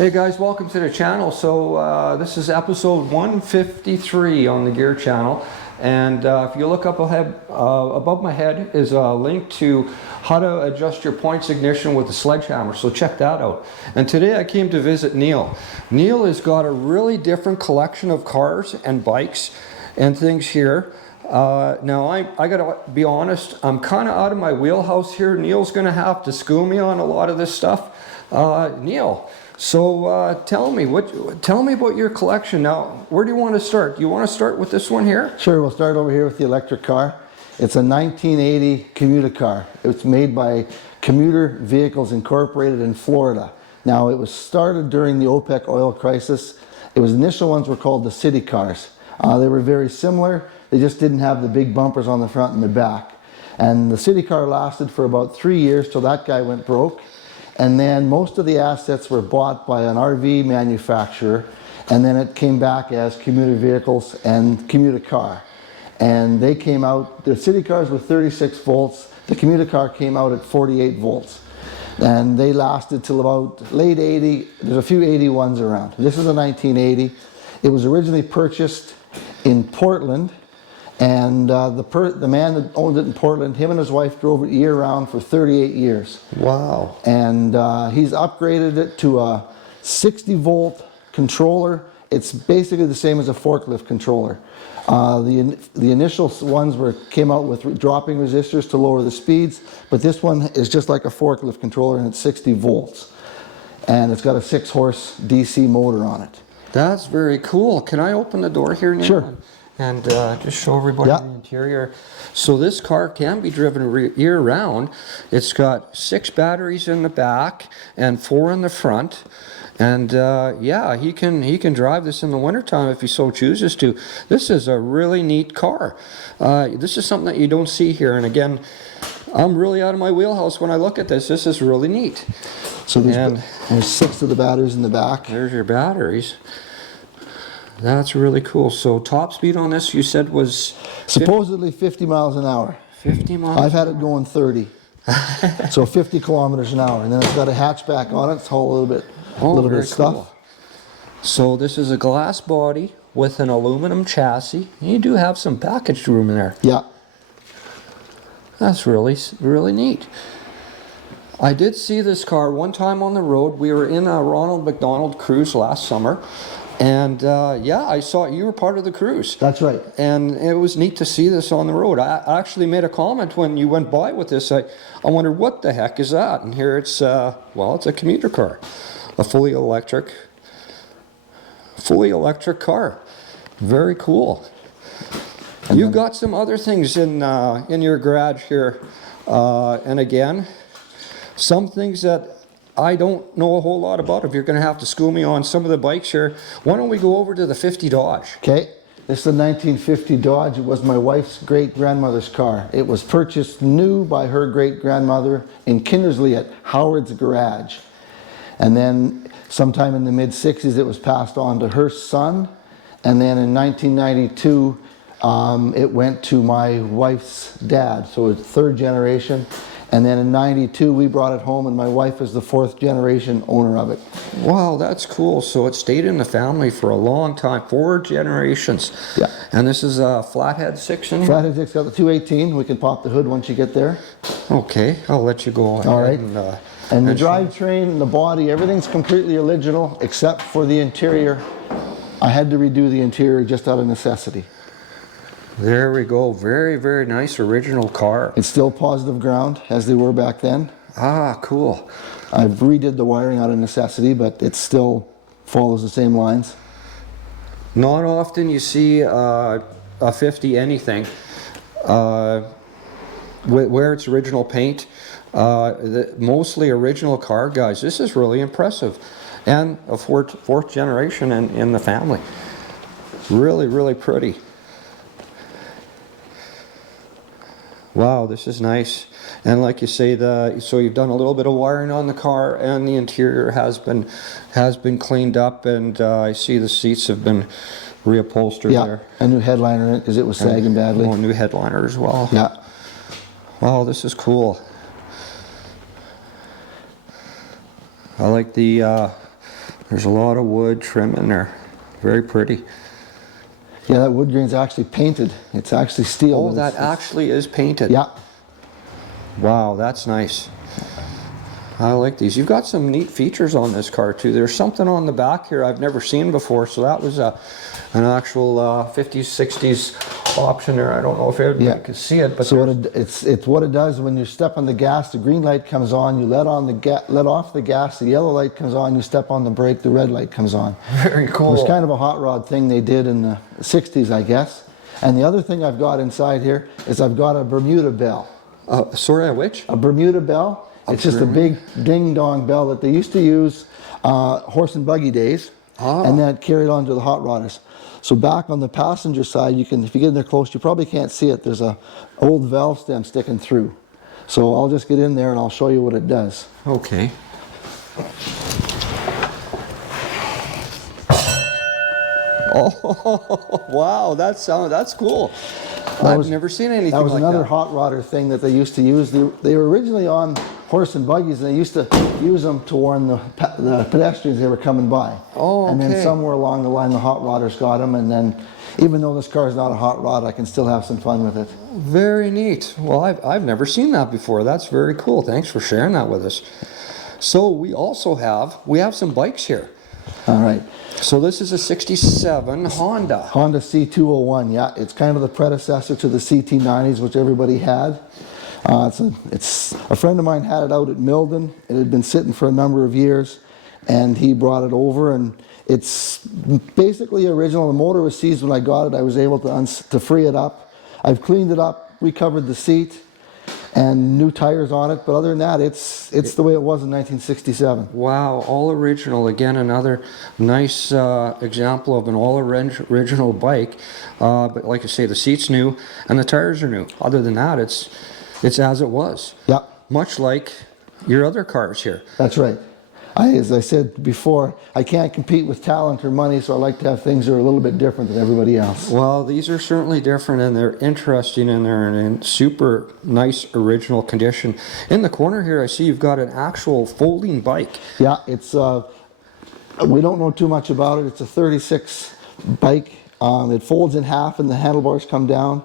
Hey guys, welcome to the channel. So this is episode 153 on the Gear channel, and if you look up ahead, above my head is a link to how to adjust your points ignition with a sledgehammer, so check that out. And today I came to visit Neil. Neil has got a really different collection of cars and bikes and things here. Now I gotta be honest, I'm kind of out of my wheelhouse here. Neil's gonna have to school me on a lot of this stuff. Neil, so tell me about your collection. Now, where do you want to start? Do you want to start with this one here? Sure, we'll start over here with the electric car. It's a 1980 commuter car. It's made by Commuter Vehicles Incorporated in Florida. Now, it was started during the OPEC oil crisis. The initial ones were called the city cars. They were very similar. They just didn't have the big bumpers on the front and the back. And the city car lasted for about 3 years till that guy went broke. And then most of the assets were bought by an RV manufacturer, and then it came back as commuter vehicles and commuter car. And they came out, the city cars were 36 volts, the commuter car came out at 48 volts. And they lasted till about late 80, there's a few 81s around. This is a 1980. It was originally purchased in Portland, and the man that owned it in Portland, him and his wife drove it year-round for 38 years. Wow. And he's upgraded it to a 60-volt controller. It's basically the same as a forklift controller. The initial ones came out with dropping resistors to lower the speeds, but this one is just like a forklift controller, and it's 60 volts. And it's got a 6-horse DC motor on it. That's very cool. Can I open the door here now? Sure. And just show everybody the interior. So this car can be driven year-round. It's got 6 batteries in the back and 4 in the front. And yeah, he can drive this in the wintertime if he so chooses to. This is a really neat car. This is something that you don't see here. And again, I'm really out of my wheelhouse when I look at this. This is really neat. So there's 6 of the batteries in the back. There's your batteries. That's really cool. So top speed on this, you said, was supposedly 50 miles an hour. 50 miles? I've had it going 30. So 50 kilometers an hour. And then it's got a hatchback on it. It's a little bit of stuff. Cool. So this is a glass body with an aluminum chassis. You do have some package room in there. Yeah. That's really, really neat. I did see this car one time on the road. We were in a Ronald McDonald cruise last summer. And yeah, I saw you were part of the cruise. That's right. And it was neat to see this on the road. I actually made a comment when you went by with this. I wondered, what the heck is that? And here it's, well, it's a commuter car. A fully electric car. Very cool. And you've got some other things in your garage here. And again, some things that I don't know a whole lot about. If you're going to have to school me on some of the bikes here, why don't we go over to the 50 Dodge? Okay, this is a 1950 Dodge. It was my wife's great-grandmother's car. It was purchased new by her great-grandmother in Kindersley at Howard's Garage. And then sometime in the mid-60s it was passed on to her son. And then in 1992 it went to my wife's dad, so it's 3rd generation. And then in 92, we brought it home, and my wife is the 4th generation owner of it. Wow, that's cool. So it stayed in the family for a long time, 4 generations. Yeah. And this is a Flathead 6 in here? Flathead 6, got the 218. We can pop the hood once you get there. Okay, I'll let you go ahead. All right. And the drivetrain and the body, everything's completely original except for the interior. I had to redo the interior just out of necessity. There we go. Very, very nice original car. It's still positive ground as they were back then. Ah, cool. I've redid the wiring out of necessity, but it still follows the same lines. Not often you see a 50 anything where it's original paint. Mostly original car, guys. This is really impressive. And a 4th generation in the family. Really, really pretty. Wow, this is nice. And like you say, so you've done a little bit of wiring on the car, and the interior has been cleaned up, and I see the seats have been reupholstered there. A new headliner in it because it was sagging badly. Oh, a new headliner as well. Yeah. Wow, this is cool. I like the There's a lot of wood trim in there. Very pretty. Yeah, that wood grain's actually painted. It's actually steel. Oh, but that it's- actually is painted. Yeah. Wow, that's nice. I like these. You've got some neat features on this car too. There's something on the back here I've never seen before. So that was an actual 50s, 60s option there. I don't know if everybody could see it, but so it's what it does when you step on the gas. The green light comes on. You let off the gas. The yellow light comes on. You step on the brake. The red light comes on. very cool. It was kind of a hot rod thing they did in the 60s, I guess. And the other thing I've got inside here is I've got a Bermuda bell. Sorry, which? A Bermuda bell. It's just a big ding-dong bell that they used to use horse and buggy days, and that carried on to the hot rodders. So back on the passenger side, you can, if you get in there close, you probably can't see it. There's a old valve stem sticking through. So I'll just get in there and I'll show you what it does. Okay. Oh, wow, that's cool. I've never seen anything like that. That was another hot rodder thing that they used to use. They were originally on horse and buggies, and they used to use them to warn the pedestrians they were coming by. Oh, okay. And then somewhere along the line, the hot rodders got them, and then even though this car is not a hot rod, I can still have some fun with it. Very neat. Well, I've never seen that before. That's very cool. Thanks for sharing that with us. So we also have some bikes here. All right. So this is a 67 Honda. Honda C201, yeah. It's kind of the predecessor to the CT90s, which everybody had. It's a friend of mine had it out at Milden. It had been sitting for a number of years, and he brought it over, and it's basically original. The motor was seized when I got it. I was able to free it up. I've cleaned it up, recovered the seat, and new tires on it. But other than that, it's the way it was in 1967. Wow, all original. Again, another nice example of an all original bike. But like I say, the seat's new and the tires are new. Other than that, it's as it was. Yeah. Much like your other cars here. That's right. As I said before, I can't compete with talent or money, so I like to have things that are a little bit different than everybody else. Well, these are certainly different, and they're interesting, and they're in super nice original condition. In the corner here, I see you've got an actual folding bike. Yeah, it's we don't know too much about it. It's a 36 bike. It folds in half, and the handlebars come down.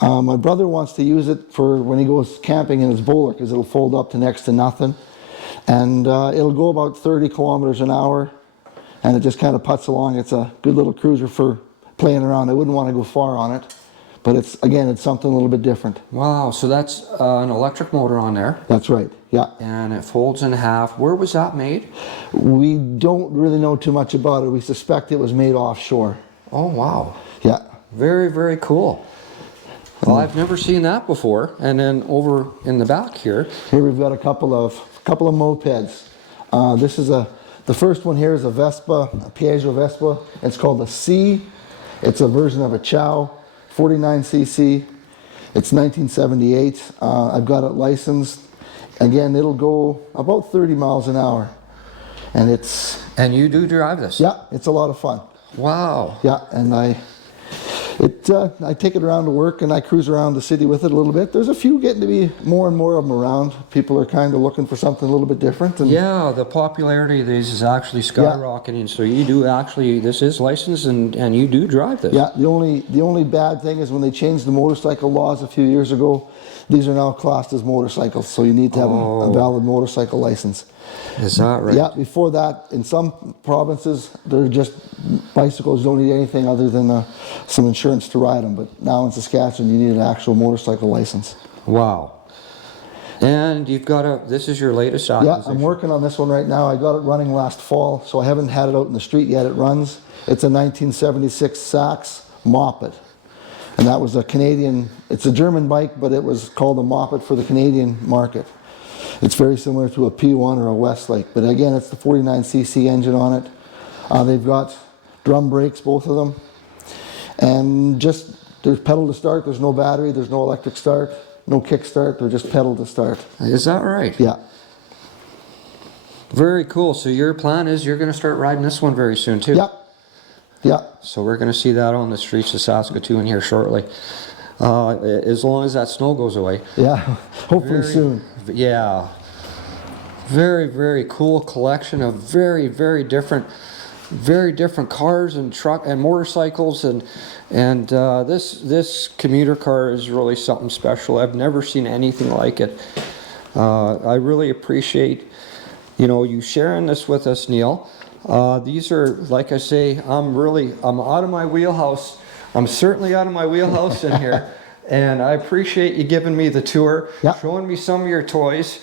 My brother wants to use it for when he goes camping in his bowler, because it'll fold up to next to nothing. And it'll go about 30 kilometers an hour, and it just kind of puts along. It's a good little cruiser for playing around. I wouldn't want to go far on it, but it's something a little bit different. Wow, so that's an electric motor on there. That's right, yeah. And it folds in half. Where was that made? We don't really know too much about it. We suspect it was made offshore. Oh, wow. Yeah. Very, very cool. Well, I've never seen that before. And then over in the back here. Here we've got a couple of mopeds. This is the first one here is a Vespa, a Piaggio Vespa. It's called a C. It's a version of a Chow, 49cc. It's 1978. I've got it licensed. Again, it'll go about 30 miles an hour. And you do drive this? Yeah, it's a lot of fun. Wow. Yeah, and I take it around to work, and I cruise around the city with it a little bit. There's a few getting to be more and more of them around. People are kind of looking for something a little bit different. And yeah, the popularity of these is actually skyrocketing. Yeah. So you do actually, this is licensed, and you do drive this. Yeah, the only bad thing is when they changed the motorcycle laws a few years ago, these are now classed as motorcycles, so you need to have a valid motorcycle license. Is that right? Yeah, before that, in some provinces, they're just bicycles, don't need anything other than some insurance to ride them. But now in Saskatchewan, you need an actual motorcycle license. Wow. And you've got this is your latest acquisition. Yeah, I'm working on this one right now. I got it running last fall, so I haven't had it out in the street yet. It runs. It's a 1976 Sachs moped. And that was a Canadian, it's a German bike, but it was called a moped for the Canadian market. It's very similar to a P1 or a Westlake, but again, it's the 49cc engine on it. They've got drum brakes, both of them. And there's pedal to start, there's no battery, there's no electric start, no kick start, they're just pedal to start. Is that right? Yeah. Very cool. So your plan is you're going to start riding this one very soon too? Yep. Yeah. So we're going to see that on the streets of Saskatoon here shortly. As long as that snow goes away. Yeah, hopefully soon. Yeah. very, very cool collection of very, very different cars and truck and motorcycles, and this commuter car is really something special. I've never seen anything like it. I really appreciate, you know, you sharing this with us, Neil. These are, like I say, I'm out of my wheelhouse. I'm certainly out of my wheelhouse in here. And I appreciate you giving me the tour, showing me some of your toys.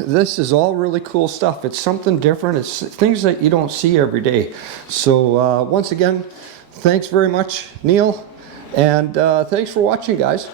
This is all really cool stuff. It's something different. It's things that you don't see every day. So once again, thanks very much, Neil. And thanks for watching, guys.